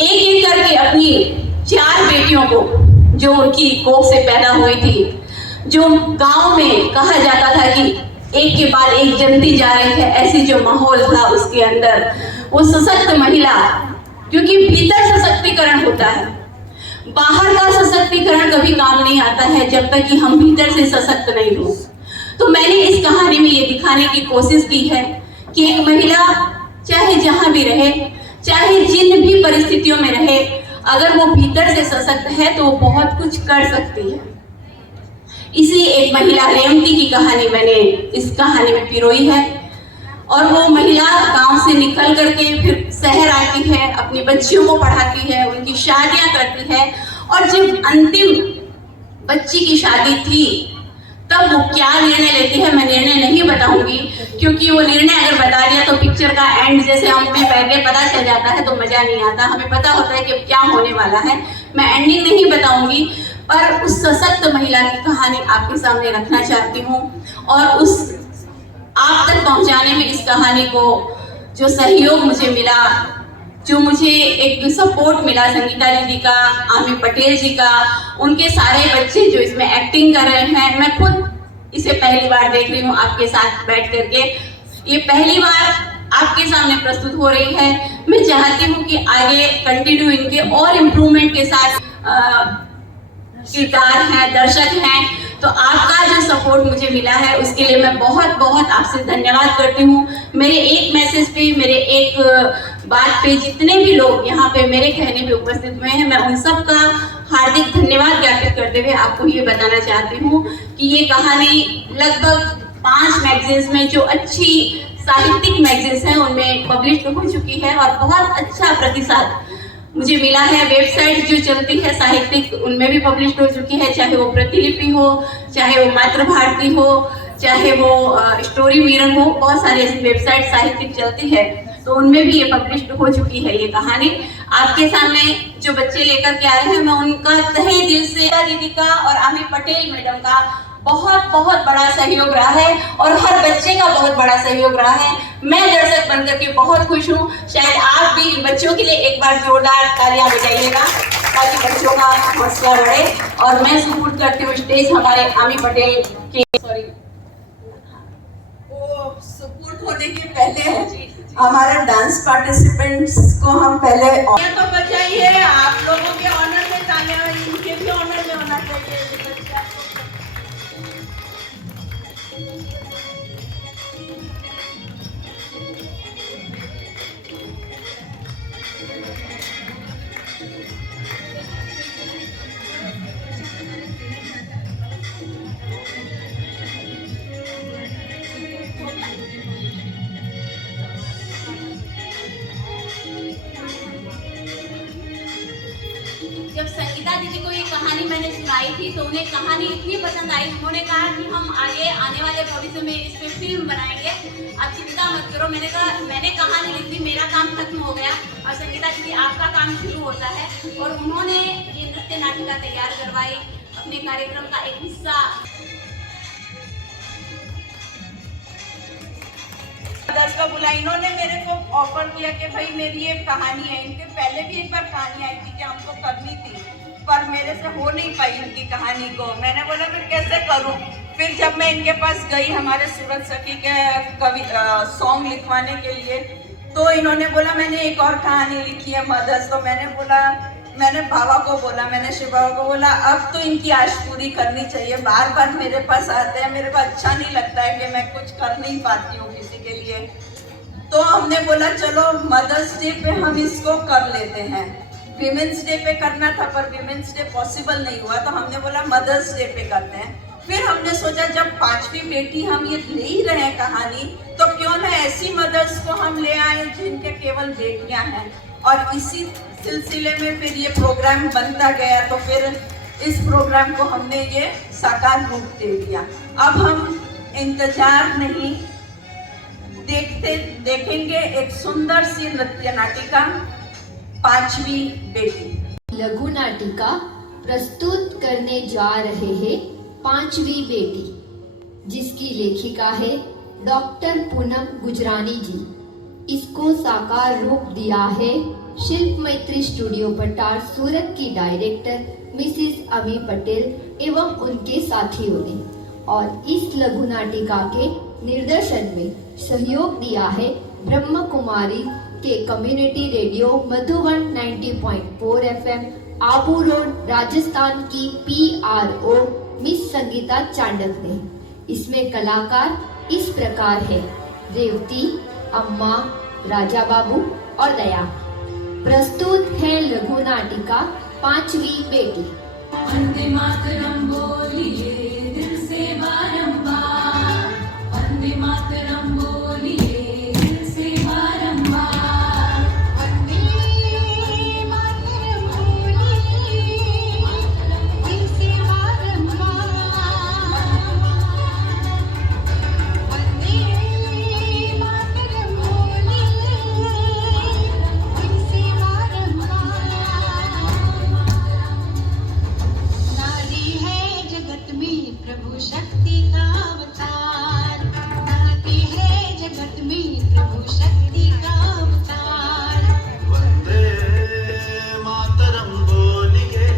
एक एक करके अपनी 4 बेटियों को, जो उनकी कोख से पैदा हुई थी, जो गांव में कहा जाता था कि एक के बाद एक जनती जा रही है, ऐसी जो माहौल था उसके अंदर, वो सशक्त महिला, क्योंकि भीतर सशक्तिकरण होता है, बाहर का सशक्तिकरण कभी काम नहीं आता है जब तक कि हम भीतर से सशक्त नहीं हो। तो मैंने इस कहानी में ये दिखाने की कोशिश की है कि एक महिला चाहे जहां भी रहे, चाहे जिन भी परिस्थितियों में रहे, अगर वो भीतर से सशक्त है तो वो बहुत कुछ कर सकती है। इसी एक महिला रेवती की कहानी मैंने इस कहानी में पिरोई है। और वो महिला गांव से निकल करके फिर शहर आती है, अपनी बच्चियों को पढ़ाती है, उनकी शादियां करती है, और जब अंतिम बच्ची की शादी थी तब वो क्या निर्णय लेती है, मैं निर्णय नहीं बताऊंगी, क्योंकि वो निर्णय अगर बता दिया तो पिक्चर का एंड जैसे हमें पहले पता चल जाता है तो मजा नहीं आता। हमें पता होता है कि क्या होने वाला है। मैं एंडिंग नहीं बताऊंगी, पर उस सशक्त महिला की कहानी आपके सामने रखना चाहती हूँ, और उस आप तक पहुंचाने में इस कहानी को जो सहयोग मुझे मिला, जो मुझे एक सपोर्ट मिला संगीता दीदी का, आमी पटेल जी का, उनके सारे बच्चे जो इसमें एक्टिंग कर रहे हैं, मैं खुद इसे पहली बार देख रही हूँ आपके साथ बैठ करके, ये पहली बार आपके सामने प्रस्तुत हो रही है। मैं चाहती हूँ कि आगे कंटिन्यू इनके और इम्प्रूवमेंट के साथ किरदार हैं, दर्शक हैं, तो आपका जो सपोर्ट मुझे मिला है उसके लिए मैं बहुत बहुत आपसे धन्यवाद करती हूँ। मेरे एक मैसेज पे, मेरे एक बात पे जितने भी लोग यहाँ पे मेरे कहने पे उपस्थित हुए हैं, मैं उन सब का हार्दिक धन्यवाद ज्ञापित करते हुए आपको ये बताना चाहती हूँ कि ये कहानी लगभग 5 मैगजीन्स में, जो अच्छी साहित्यिक मैगजीन्स हैं, उनमें पब्लिश हो चुकी है और बहुत अच्छा प्रतिसाद मुझे मिला है। वेबसाइट जो चलती है साहित्यिक, उनमें भी पब्लिश हो चुकी है, चाहे वो प्रतिलिपि हो, चाहे वो मातृभारती हो, चाहे वो स्टोरी मिरर हो, बहुत सारी ऐसी वेबसाइट साहित्यिक चलती है, तो उनमें भी ये पब्लिश हो चुकी है। ये कहानी आपके सामने जो बच्चे लेकर के आए हैं, मैं उनका तहे दिल से दीदी का और आमी पटेल मैडम का बहुत बहुत बड़ा सहयोग रहा है, और हर बच्चे का बहुत बड़ा सहयोग रहा है। मैं दर्शक बनकर के बहुत खुश हूँ। शायद आप भी इन बच्चों के लिए एक बार जोरदार तालियां बजाइएगा ताकि बच्चों का हौसला बढ़े। और मैं सपोर्ट करती हूँ स्टेज हमारे आमी पटेल के, वो सपोर्ट होने के पहले हमारे डांस पार्टिसिपेंट्स को हम पहले तो बजाइए, आप लोगों के ऑनर में तालियां, इनके भी ऑनर में होना चाहिए। जब संगीता दीदी को ये कहानी मैंने सुनाई थी तो उन्हें कहानी इतनी पसंद आई, उन्होंने कहा कि हम आगे आने वाले भविष्य में इस पे फिल्म बनाएंगे, आप चिंता मत करो। मैंने कहा मैंने कहानी लिख दी, मेरा काम खत्म हो गया, और संगीता दीदी आपका काम शुरू होता है। और उन्होंने ये नृत्य नाटिका तैयार करवाई, अपने कार्यक्रम का एक हिस्सा का बुला। इन्होंने मेरे को ऑफर किया कि भाई मेरी ये कहानी है, इनके पहले भी एक बार कहानी आई थी कि हमको करनी थी, पर मेरे से हो नहीं पाई इनकी कहानी को। मैंने बोला मैं कैसे करूं। फिर जब मैं इनके पास गई हमारे सूरज सखी के कवि सॉन्ग लिखवाने के लिए, तो इन्होंने बोला मैंने एक और कहानी लिखी है मदर्स। तो मैंने बोला, मैंने बाबा को बोला, मैंने शिव बाबा को बोला अब तो इनकी आश पूरी करनी चाहिए। बार बार मेरे पास आते हैं, मेरे को अच्छा नहीं लगता है कि मैं कुछ कर नहीं पाती हूँ किसी के लिए। तो हमने बोला चलो मदर्स डे पे हम इसको कर लेते हैं। विमेंस डे पे करना था पर विमेंस डे पॉसिबल नहीं हुआ, तो हमने बोला मदर्स डे पे करते हैं। फिर हमने सोचा जब 5वीं बेटी हम ये ले ही रहे हैं कहानी, तो क्यों ना ऐसी मदर्स को हम ले आए जिनके केवल बेटियां हैं। और इसी सिलसिले में फिर ये प्रोग्राम बनता गया, तो फिर इस प्रोग्राम को हमने ये साकार रूप दे दिया। अब हम इंतजार नहीं, देखेंगे एक सुंदर सी नृत्य नाटिका 5वीं बेटी। लघु नाटिका प्रस्तुत करने जा रहे हैं 5वीं बेटी, जिसकी लेखिका है डॉक्टर पूनम गुजरानी जी। इसको साकार रूप दिया है शिल्प मैत्री स्टूडियो भट्टार सूरत की डायरेक्टर मिसिस अमी पटेल एवं उनके साथियों ने, और इस लघु नाटिका के निर्देशन में सहयोग दिया है ब्रह्म कुमारी के community radio Madhuban 90.4 FM Abu road Rajasthan की PRO मिस संगीता चांडक ने। इसमें कलाकार इस प्रकार है: रेवती, अम्मा, राजा बाबू और दया। प्रस्तुत है लघु नाटिका पांचवी बेटी। वंदे मातरम बोलिए दिल से बारंबार, वंदे मातरम बोलिए दिल से बारंबार, वंदे मातरम बोलिए दिल से बारंबार, वंदे मातरम बोलिए दिल से बारंबार। नारी है जगत में प्रभु शक्ति का अवतार, नारी है जगत में प्रभु शक्ति का अवतार, वंदे मातरम बोलिए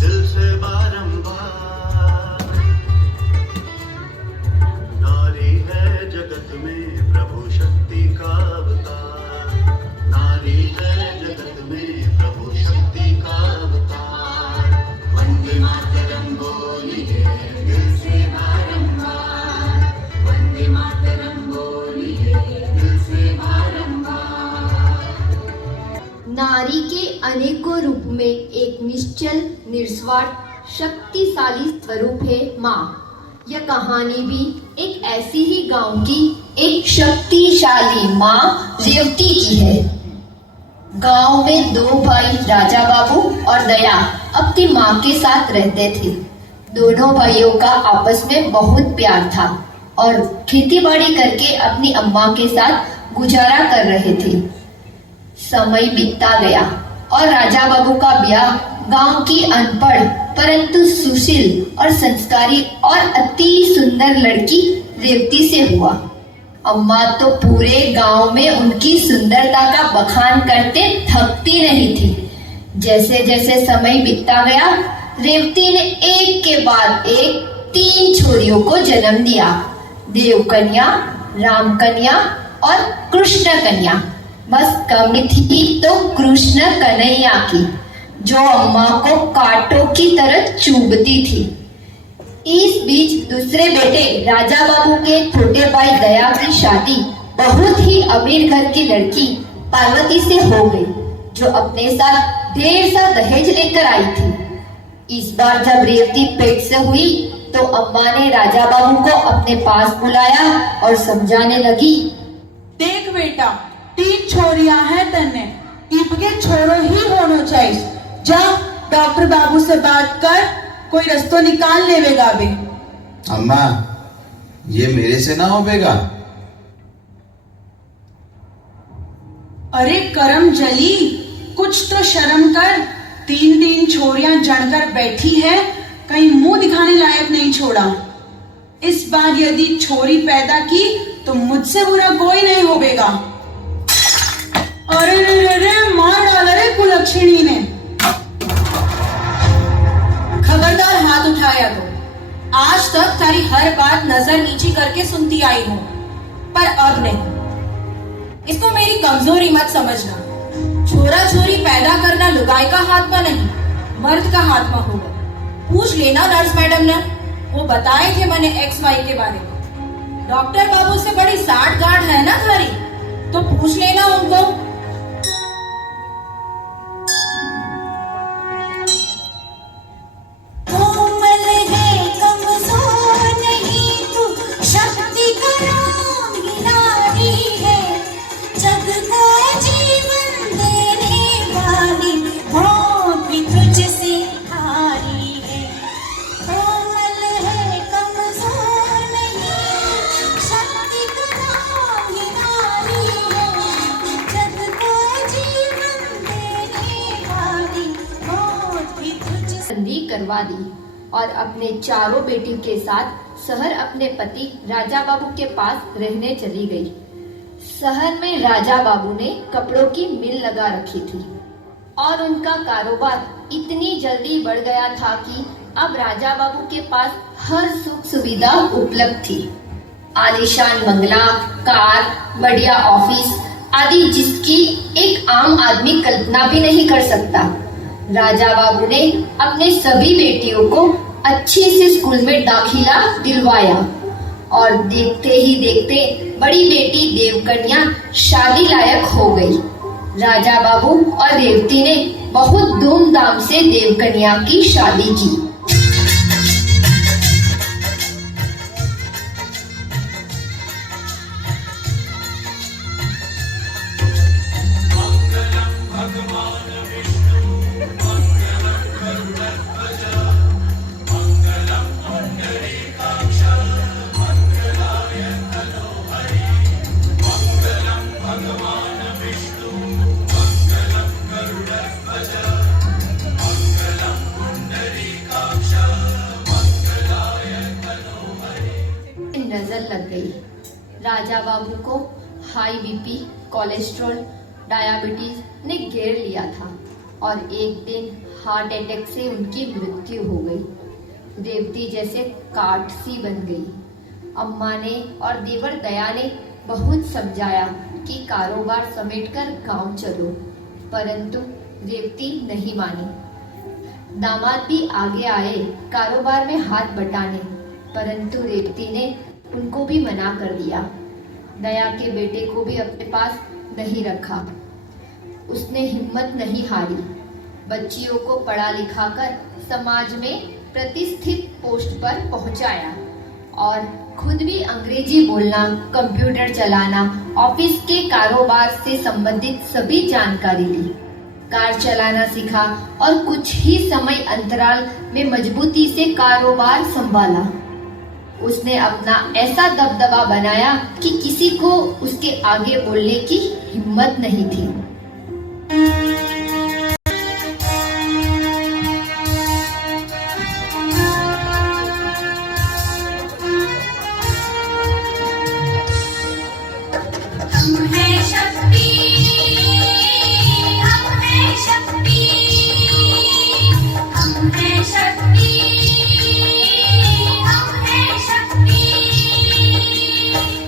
दिल से बारंबार। नारी है जगत में प्रभु शक्ति का अवतार, नारी है जगत में प्रभु शक्ति का अवतार। वंदे मातरम बोलिए दिल से बारंबार, वंदे मातरम बोलिए दिल से बारंबार। नारी के अनेकों रूप में एक निश्चल, निस्वार्थ, शक्तिशाली स्वरूप है माँ। यह कहानी भी एक ऐसी ही गांव की एक शक्तिशाली माँ रेवती की है। गांव में दो भाई राजा बाबू और दया अपनी माँ के साथ रहते थे। दोनों भाइयों का आपस में बहुत प्यार था और खेतीबाड़ी करके अपनी अम्मा के साथ गुजारा कर रहे थे। समय बीतता गया और राजा बाबू का ब्याह गांव की अनपढ़ परंतु सुशील और संस्कारी और अति सुंदर लड़की रेवती से हुआ। अम्मा तो पूरे गांव में उनकी सुंदरता का बखान करते थकती नहीं थी। जैसे जैसे समय बीतता गया, रेवती ने एक के बाद एक 3 छोरियों को जन्म दिया: देवकन्या, रामकन्या और कृष्ण कन्या। बस कमी थी तो कृष्ण कन्हैया की, जो अम्मा को कांटों की तरह चुभती थी। इस बीच दूसरे बेटे राजा बाबू के छोटे भाई दया की शादी बहुत ही अमीर घर की लड़की पार्वती से हो गई, जो अपने साथ ढेर सा दहेज लेकर आई थी। इस बार जब रेवती पेट से हुई तो अम्मा ने राजा बाबू को अपने पास बुलाया और समझाने लगी। देख बेटा, 3 छोरियां हैं तन्ने, इनके छोरो ही होना चाहिए। जा डॉक्टर बाबू से बात कर, कोई रास्ता निकाल लेवेगा बे। अम्मा, ये मेरे से ना होवेगा। अरे करम जली, कुछ तो शर्म कर। 3 छोरियां जड़कर बैठी है, कहीं मुंह दिखाने लायक नहीं छोड़ा। इस बार यदि छोरी पैदा की तो मुझसे बुरा कोई नहीं होवेगा। अरे रे रे रे, मार डाला रे कुलक्षणी ने। खबरदार हाथ उठाया तो। आज तक तारी हर बात नजर नीची करके सुनती आई हूँ, पर अब नहीं। इसको मेरी कमजोरी मत समझना। छोरा छोरी पैदा करना लुगाई का हाथमा नहीं, मर्द का हाथमा होगा। पूछ लेना नर्स मैडम ने, वो बताए थे मैंने XY के बारे में। डॉक्टर बाबू से बड़ी साठ गांठ है ना थारी, तो पूछ लेना उनको। करवा दी और अपने चारों बेटियों के साथ शहर अपने पति राजा बाबू के पास रहने चली गई। शहर में राजा बाबू ने कपड़ों की मिल लगा रखी थी और उनका कारोबार इतनी जल्दी बढ़ गया था कि अब राजा बाबू के पास हर सुख सुविधा उपलब्ध थी। आलीशान बंगला, कार, बढ़िया ऑफिस आदि जिसकी एक आम आदमी कल्पना भी नहीं कर सकता। राजा बाबू ने अपने सभी बेटियों को अच्छे से स्कूल में दाखिला दिलवाया और देखते ही देखते बड़ी बेटी देवकन्या शादी लायक हो गई। राजा बाबू और रेवती ने बहुत धूमधाम से देवकन्या की शादी की। नजर लग गई। राजा बाबू को हाई बीपी, कोलेस्ट्रॉल, डायबिटीज ने घेर लिया था और एक दिन हार्ट अटैक से उनकी मृत्यु हो गई। रेवती जैसे काठ सी बन गई। अम्मा ने और देवर दया ने बहुत समझाया कि कारोबार समेटकर गांव चलो, परंतु रेवती नहीं मानी। दामाद भी आगे आए कारोबार में हाथ बटाने, परंतु रेवती ने उनको भी मना कर दिया। दया के बेटे को भी अपने पास नहीं रखा। उसने हिम्मत नहीं हारी। बच्चियों को पढ़ा लिखा कर समाज में प्रतिष्ठित पोस्ट पर पहुंचाया और खुद भी अंग्रेजी बोलना, कंप्यूटर चलाना, ऑफिस के कारोबार से संबंधित सभी जानकारी ली। कार चलाना सीखा और कुछ ही समय अंतराल में मजबूती से कारोबार संभाला। उसने अपना ऐसा दबदबा बनाया कि किसी को उसके आगे बोलने की हिम्मत नहीं थी। हम हैं शक्ति, हम हैं शक्ति, हम हैं शक्ति, हम हैं शक्ति,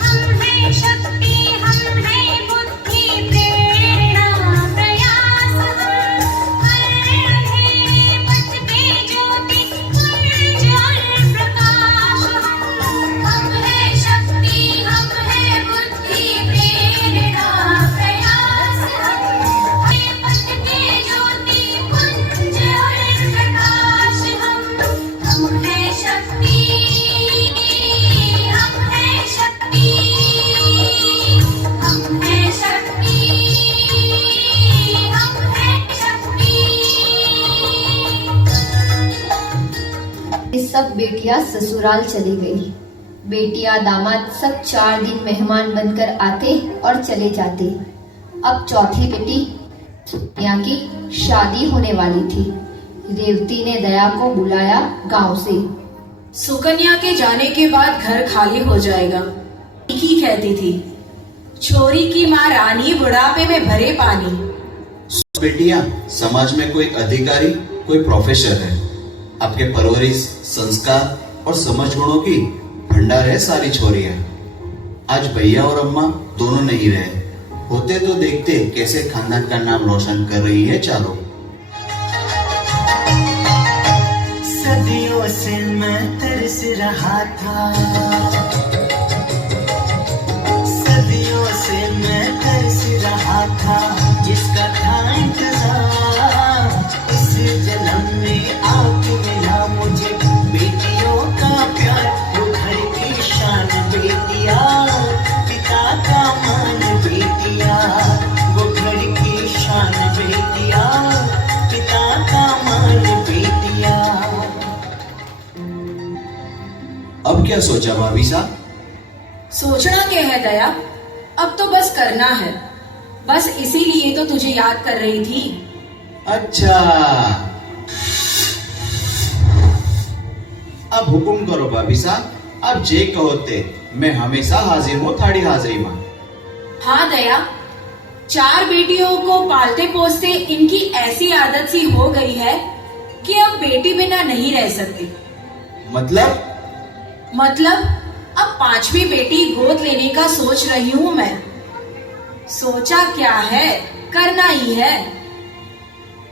हम हैं शक्ति, हम हैं बुद्धि, प्रेरणा, प्रयास, हर अंधेरे पथ पे ज्योति, उज्ज्वल प्रकाश। हम हैं शक्ति, हम हैं बुद्धि, प्रेरणा, प्रयास, हर पथ पे ज्योति, उज्ज्वल प्रकाश। हम हैं शक्ति, हम हैं शक्ति, हम हैं शक्ति, हम हैं शक्ति। ये सब बेटियां ससुराल चली गई। बेटियां दामाद सब 4 दिन मेहमान बनकर आते और चले जाते। अब चौथी बेटी सुकन्या की शादी होने वाली थी। रेवती ने दया को बुलाया गांव से। सुकन्या के जाने के बाद घर खाली हो जाएगा, ठीक ही कहती थी। छोरी की माँ रानी, बुढ़ापे में भरे पानी। बेटियां, समाज में कोई अधिकारी, कोई प्रोफेसर है। आपके परवरिश, संस्कार और समझ गुणों की भंडार है सारी छोरियां। आज भैया और अम्मा दोनों नहीं रहे होते तो देखते कैसे खानदान का नाम रोशन कर रही है चारों। सदियों से मैं तरस रहा था, सदियों से मैं तरस रहा था, जिसका था इंतजार इस जन्म में आके मिला मुझे। बेटियों का प्यार, वो घर की शान बेटिया, पिता का मान बेटिया, वो घर की शान बेटिया, पिता का मान बेटिया। अब क्या सोचा भाभी साहब? सोचना क्या है दया, अब तो बस करना है। बस इसीलिए तो तुझे याद कर रही थी। अच्छा, अब हुकुम करो भाभी साहब, अब जे कहो ते मैं हमेशा हाजिर हूँ थाड़ी हाजिरी में। हाँ दया, 4 बेटियों को पालते पोसते इनकी ऐसी आदत सी हो गई है कि अब बेटी बिना नहीं रह सकती। मतलब अब 5वीं बेटी गोद लेने का सोच रही हूँ मैं। सोचा क्या है, करना ही है।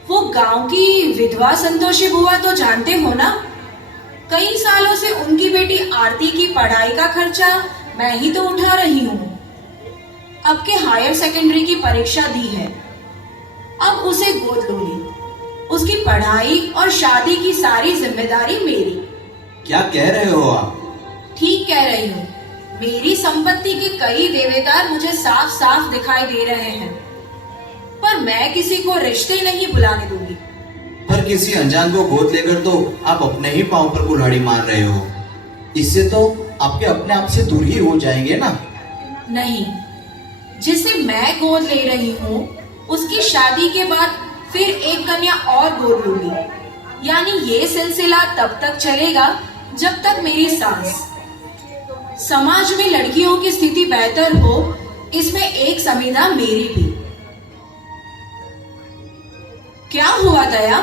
वो गांव की विधवा संतोषी बुआ तो जानते हो ना, कई सालों से उनकी बेटी आरती की पढ़ाई का खर्चा मैं ही तो उठा रही हूँ। अब के हायर सेकेंडरी की परीक्षा दी है, अब उसे गोद लूंगी। उसकी पढ़ाई और शादी की सारी जिम्मेदारी मेरी। क्या कह रहे हो आप? ठीक कह रही हूँ। मेरी संपत्ति के कई देवेदार मुझे साफ साफ दिखाई दे रहे हैं, पर मैं किसी को रिश्ते नहीं बुलाने दूंगी। पर किसी अनजान को गोद लेकर तो आप अपने ही पांव पर कुल्हाड़ी मार रहे हो। इससे तो आपके अपने आप से दूर ही हो जाएंगे ना। नहीं, जिसे मैं गोद ले रही हूँ उसकी शादी के बाद फिर एक कन्या और गोद लूंगी। यानी ये सिलसिला तब तक चलेगा जब तक मेरी सास। समाज में लड़कियों की स्थिति बेहतर हो, इसमें एक संविदा मेरी भी। क्या हुआ दया?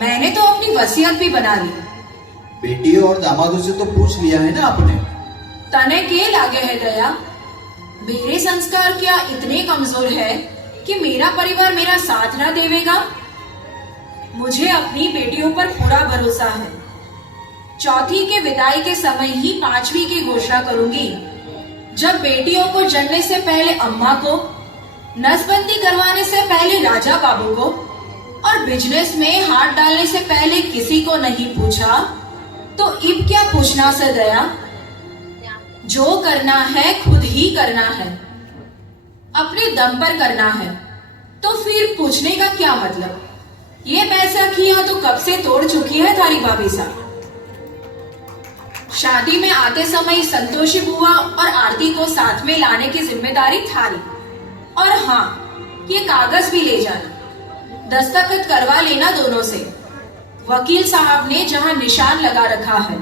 मैंने तो अपनी वसीयत भी बना ली। बेटियों और दामादों से तो पूछ लिया है ना आपने। तने के लागे है दया? मेरे संस्कार क्या इतने कमजोर है कि मेरा परिवार मेरा साथ ना देवेगा? मुझे अपनी बेटियों पर पूरा भरोसा है। चौथी के विदाई के समय ही 5वीं की घोषणा करूंगी। जब बेटियों को जन्मने से पहले अम्मा को, नसबंदी करवाने से पहले राजा बाबू को और बिजनेस में हाथ डालने से पहले किसी को नहीं पूछा, तो अब क्या पूछना से दया? जो करना है खुद ही करना है, अपने दम पर करना है, तो फिर पूछने का क्या मतलब? ये बैसाखियां तो कब से तोड़ चुकी है थारी भाभी साहब। शादी में आते समय संतोषी बुआ और आरती को साथ में लाने की जिम्मेदारी थारी। और हाँ, ये कागज भी ले जाना, दस्तखत करवा लेना दोनों से। वकील साहब ने जहां निशान लगा रखा है